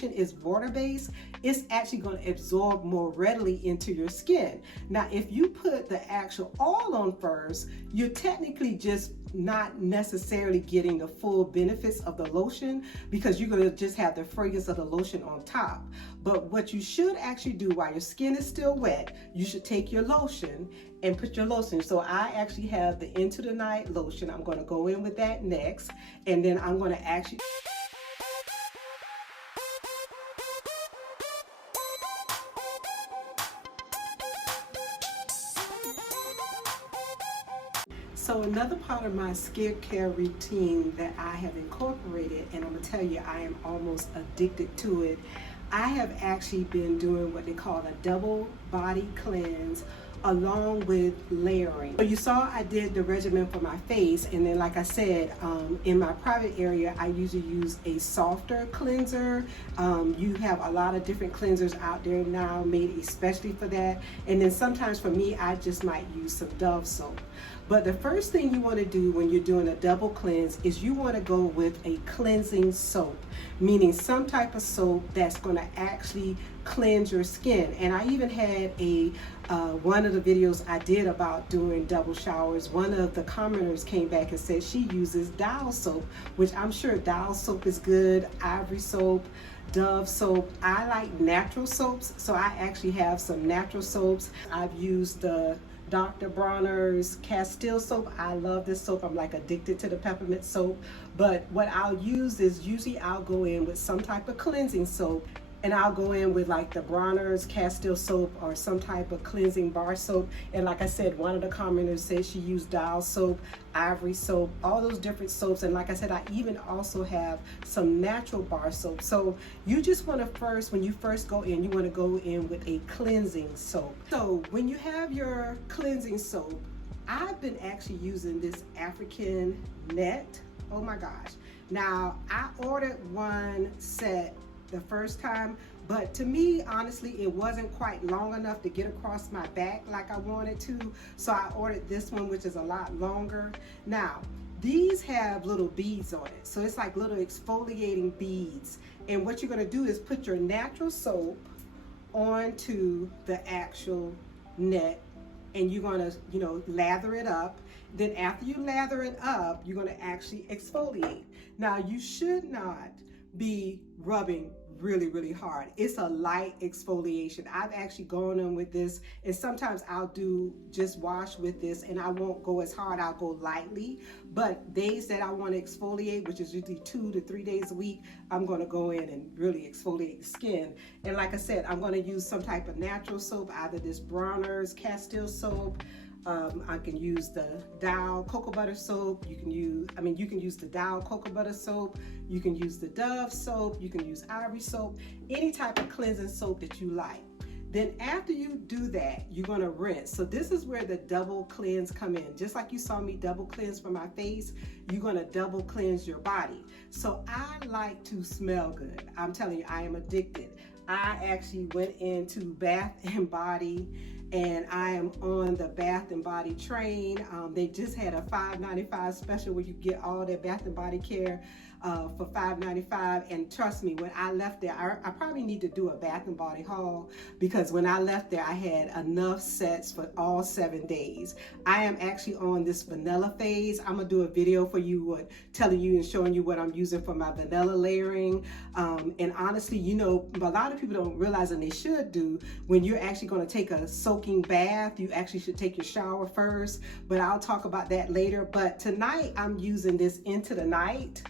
is water-based, it's actually going to absorb more readily into your skin. Now, if you put the actual oil on first, you're technically just not necessarily getting the full benefits of the lotion, because you're going to just have the fragrance of the lotion on top. But what you should actually do while your skin is still wet, you should take your lotion and put your lotion. So I actually have the Into the Night lotion. I'm going to go in with that next, and then I'm going to actually So another part of my skincare routine that I have incorporated, and I'm gonna tell you, I am almost addicted to it. I have actually been doing what they call a double body cleanse along with layering. So you saw I did the regimen for my face, and then like I said, in my private area, I usually use a softer cleanser. You have a lot of different cleansers out there now made especially for that. And then sometimes for me, I just might use some Dove soap. But the first thing you want to do when you're doing a double cleanse is you want to go with a cleansing soap, meaning some type of soap that's going to actually cleanse your skin. And I even had one of the videos I did about doing double showers. One of the commenters came back and said she uses Dial soap, which I'm sure Dial soap is good, Ivory soap, Dove soap. I like natural soaps, so I actually have some natural soaps. I've used the Dr. Bronner's Castile soap. I love this soap. I'm like addicted to the peppermint soap. But what I'll use is usually I'll go in with some type of cleansing soap, and I'll go in with like the Bronner's Castile soap or some type of cleansing bar soap. And like I said, one of the commenters said she used Dial soap, Ivory soap, all those different soaps. And like I said, I even also have some natural bar soap. So you just want to first, when you first go in, you want to go in with a cleansing soap. So when you have your cleansing soap, I've been actually using this African net. Oh my gosh. Now, I ordered one set the first time, but to me, honestly, it wasn't quite long enough to get across my back like I wanted to, so I ordered this one, which is a lot longer. Now, these have little beads on it, so it's like little exfoliating beads, and what you're going to do is put your natural soap onto the actual net, and you're going to, lather it up. Then after you lather it up, you're going to actually exfoliate. Now, you should not be rubbing really hard. It's a light exfoliation. I've actually gone on with this, and sometimes I'll do just wash with this and I won't go as hard. I'll go lightly, but days that I want to exfoliate, which is usually 2 to 3 days a week, I'm going to go in and really exfoliate the skin. And like I said, I'm going to use some type of natural soap, either this Bronner's Castile soap. I can use the Dial cocoa butter soap. You can use the Dial cocoa butter soap. You can use the Dove soap. You can use Ivory soap. Any type of cleansing soap that you like. Then after you do that, you're going to rinse. So this is where the double cleanse come in. Just like you saw me double cleanse for my face, you're going to double cleanse your body. So I like to smell good. I'm telling you, I am addicted. I actually went into Bath and Body, and I am on the Bath and Body train. They just had a $5.95 special where you get all their Bath and Body care for $5.95. And trust me, when I left there, I probably need to do a Bath and Body haul, because when I left there, I had enough sets for all 7 days. I am actually on this vanilla phase. I'm gonna do a video for you telling you and showing you what I'm using for my vanilla layering. And honestly, a lot of people don't realize, and they should do, when you're actually gonna take a soaking bath, you actually should take your shower first, but I'll talk about that later. But tonight I'm using this Into the Night,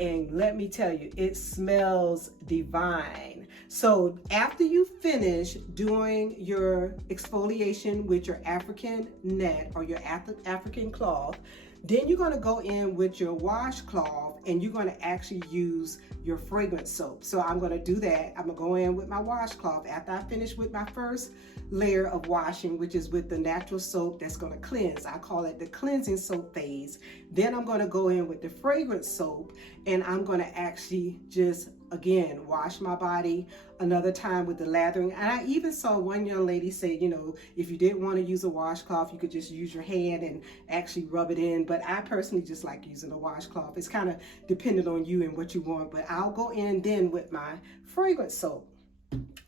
and let me tell you, it smells divine. So after you finish doing your exfoliation with your African net or your African cloth, then you're going to go in with your washcloth, and you're going to actually use your fragrance soap. So I'm going to do that. I'm going to go in with my washcloth after I finish with my first layer of washing, which is with the natural soap that's going to cleanse. I call it the cleansing soap phase. Then I'm going to go in with the fragrance soap, and I'm going to actually just again, wash my body another time with the lathering. And I even saw one young lady say, you know, if you didn't want to use a washcloth, you could just use your hand and actually rub it in. But I personally just like using a washcloth. It's kind of dependent on you and what you want. But I'll go in then with my fragrance soap.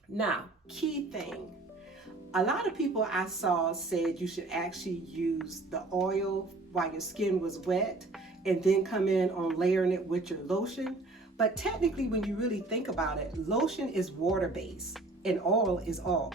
Now, key thing. A lot of people I saw said you should actually use the oil while your skin was wet and then come in on layering it with your lotion. But technically, when you really think about it, lotion is water-based and oil is oil.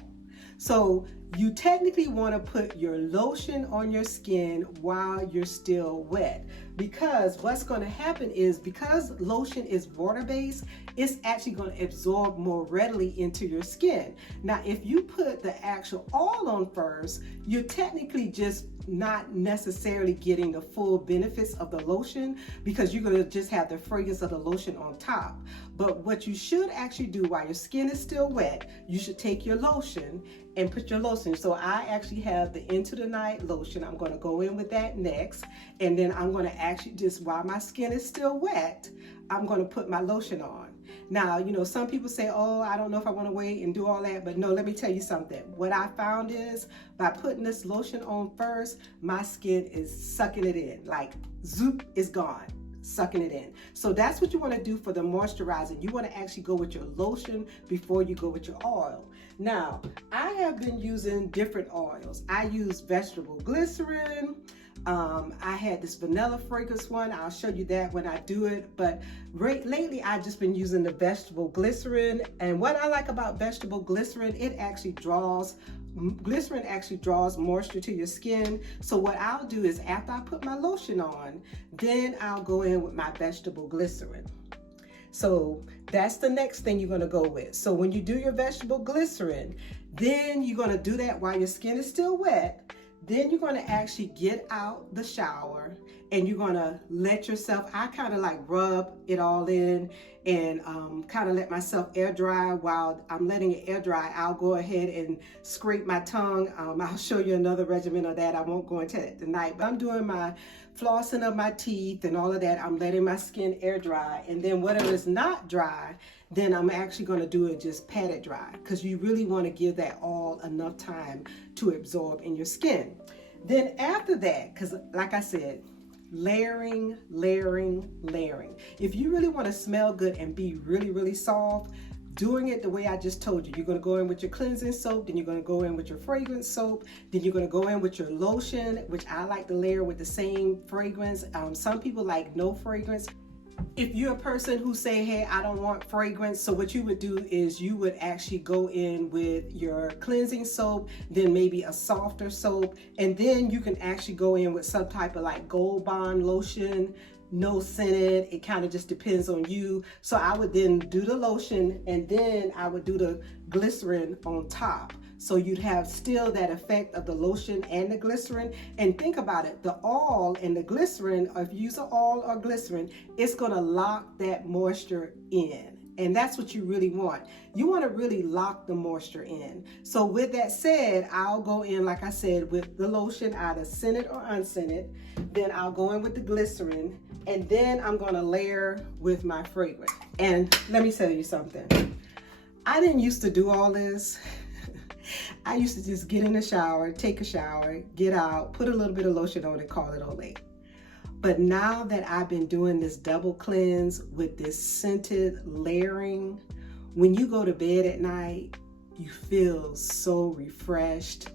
So you technically want to put your lotion on your skin while you're still wet, because what's going to happen is, because lotion is water-based, it's actually going to absorb more readily into your skin. Now, if you put the actual oil on first, you're technically just not necessarily getting the full benefits of the lotion, because you're going to just have the fragrance of the lotion on top. But what you should actually do while your skin is still wet, you should take your lotion and put your lotion. So I actually have the Into the Night lotion. I'm going to go in with that next, and then I'm going to actually just, while my skin is still wet, I'm going to put my lotion on. Now, you know, some people say, oh, I don't know if I want to wait and do all that. But no, let me tell you something. What I found is, by putting this lotion on first, my skin is sucking it in. Like, zoop, is gone. Sucking it in. So that's what you want to do for the moisturizing. You want to actually go with your lotion before you go with your oil. Now, I have been using different oils. I use vegetable glycerin. I had this vanilla fragrance one. I'll show you that when I do it. But lately, I've just been using the vegetable glycerin. And what I like about vegetable glycerin, glycerin actually draws moisture to your skin. So what I'll do is, after I put my lotion on, then I'll go in with my vegetable glycerin. So that's the next thing you're going to go with. So when you do your vegetable glycerin, then you're going to do that while your skin is still wet. Then you're going to actually get out the shower and you're going to let yourself, I kind of like rub it all in and kind of let myself air dry. While I'm letting it air dry, I'll go ahead and scrape my tongue. I'll show you another regimen of that. I won't go into it tonight, but I'm doing my flossing of my teeth and all of that. I'm letting my skin air dry. And then whatever is not dry, then I'm actually going to do it just pat it dry, because you really want to give that all enough time to absorb in your skin. Then after that, because like I said, layering. If you really want to smell good and be really, really soft, doing it the way I just told you, you're going to go in with your cleansing soap, then you're going to go in with your fragrance soap, then you're going to go in with your lotion, which I like to layer with the same fragrance. Some people like no fragrance. If you're a person who say, hey, I don't want fragrance, so what you would do is you would actually go in with your cleansing soap, then maybe a softer soap, and then you can actually go in with some type of like Gold Bond lotion, no scented. It kind of just depends on you. So I would then do the lotion, and then I would do the glycerin on top. So you'd have still that effect of the lotion and the glycerin. And think about it, the oil and the glycerin, if you use oil or glycerin, it's gonna lock that moisture in. And that's what you really want. You wanna really lock the moisture in. So with that said, I'll go in, like I said, with the lotion, either scented or unscented. Then I'll go in with the glycerin, and then I'm gonna layer with my fragrance. And let me tell you something. I didn't used to do all this. I used to just get in the shower, take a shower, get out, put a little bit of lotion on and call it Olay. But now that I've been doing this double cleanse with this scented layering, when you go to bed at night, you feel so refreshed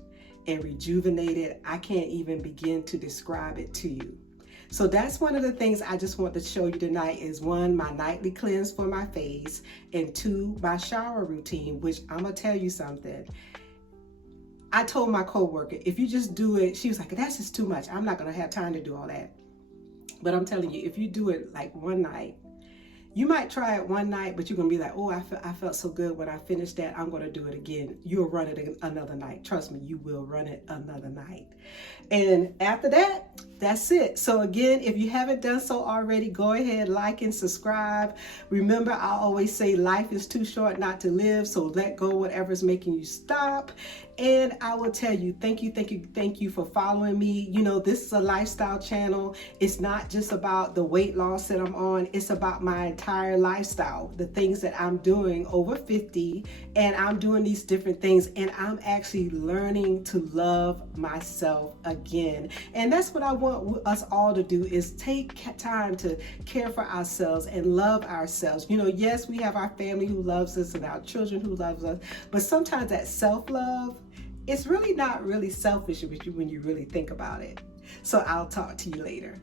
and rejuvenated. I can't even begin to describe it to you. So that's one of the things I just want to show you tonight is, one, my nightly cleanse for my face, and two, my shower routine, which I'm gonna tell you something. I told my coworker, if you just do it, she was like, that's just too much. I'm not gonna have time to do all that. But I'm telling you, if you do it like one night, you might try it one night, but you're gonna be like, oh, I felt so good when I finished that, I'm gonna do it again. You'll run it another night. Trust me, you will run it another night. And after that, that's it. So again, if you haven't done so already, go ahead, like and subscribe. Remember, I always say life is too short not to live, so let go whatever's making you stop. And I will tell you, thank you for following me. You know, this is a lifestyle channel. It's not just about the weight loss that I'm on. It's about my entire lifestyle, the things that I'm doing over 50, and I'm doing these different things, and I'm actually learning to love myself again. And that's what I want us all to do, is take time to care for ourselves and love ourselves. You know, yes, we have our family who loves us and our children who loves us, but sometimes that self-love, it's really not really selfish when you really think about it. So I'll talk to you later.